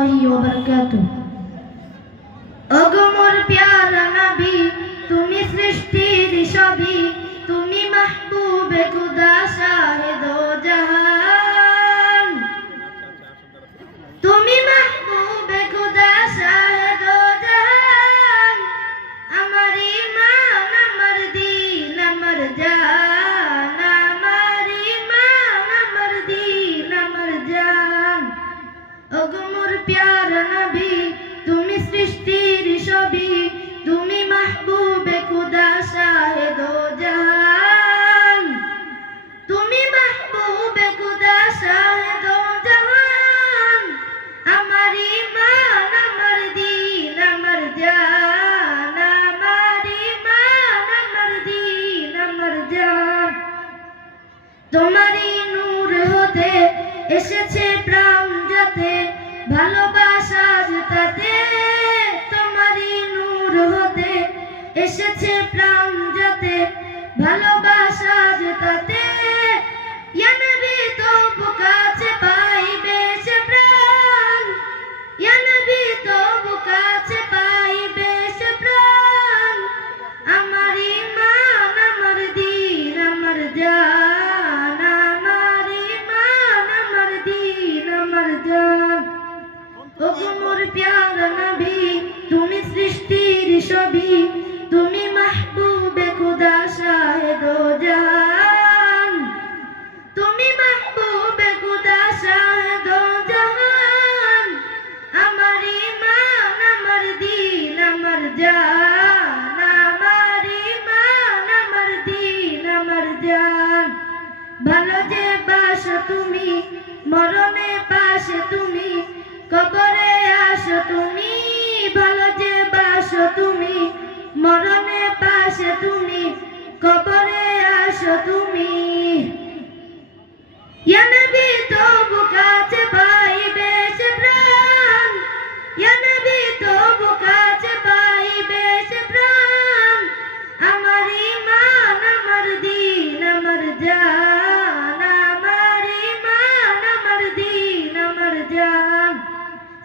ওবারাকাতুহু ওগো মোর প্যারা নবী তুমি সৃষ্টির সবই তুমি মাহবুবে খুদা শাহেদ জাহান তুমি মাহবুবে খুদা শাহেদ জাহান আমার ইমান আমার দিন আমার জান আমার ইমান আমার দিন আমার জান ওগো মোর প্যারা নবী, তুমি সৃষ্টির সবই তুমি মাহবুবে খুদা শাহেদ জাহান তুমি মাহবুবে খুদা শাহেদ জাহান আমার ইমান আমার দিন, আমার জান আমার ইমান আমার দিন, আমার জান। তোমারই নূর হতে এসেছে প্রাণ যাতে ভালোবাসা তাতে তোমারই নূর হতে এসেছে প্রাণ যাতে। ভালোবাসা তাতে ও মোর প্যারা নবী, তুমি সৃষ্টির সবই তুমি মাহবুবে খুদা শাহেদ জাহান। তুমি মাহবুবে খুদা শাহেদ জাহান। আমার ইমান আমার দিন, আমার জান। আমার ইমান আমার দিন, আমার জান। ভালো যে বাসো তুমি, মরণে পাশে তুমি, কবরে আসো তুমি ভালো যে বাসো তুমি মরণে পাশে তুমি কবরে আসো তুমি।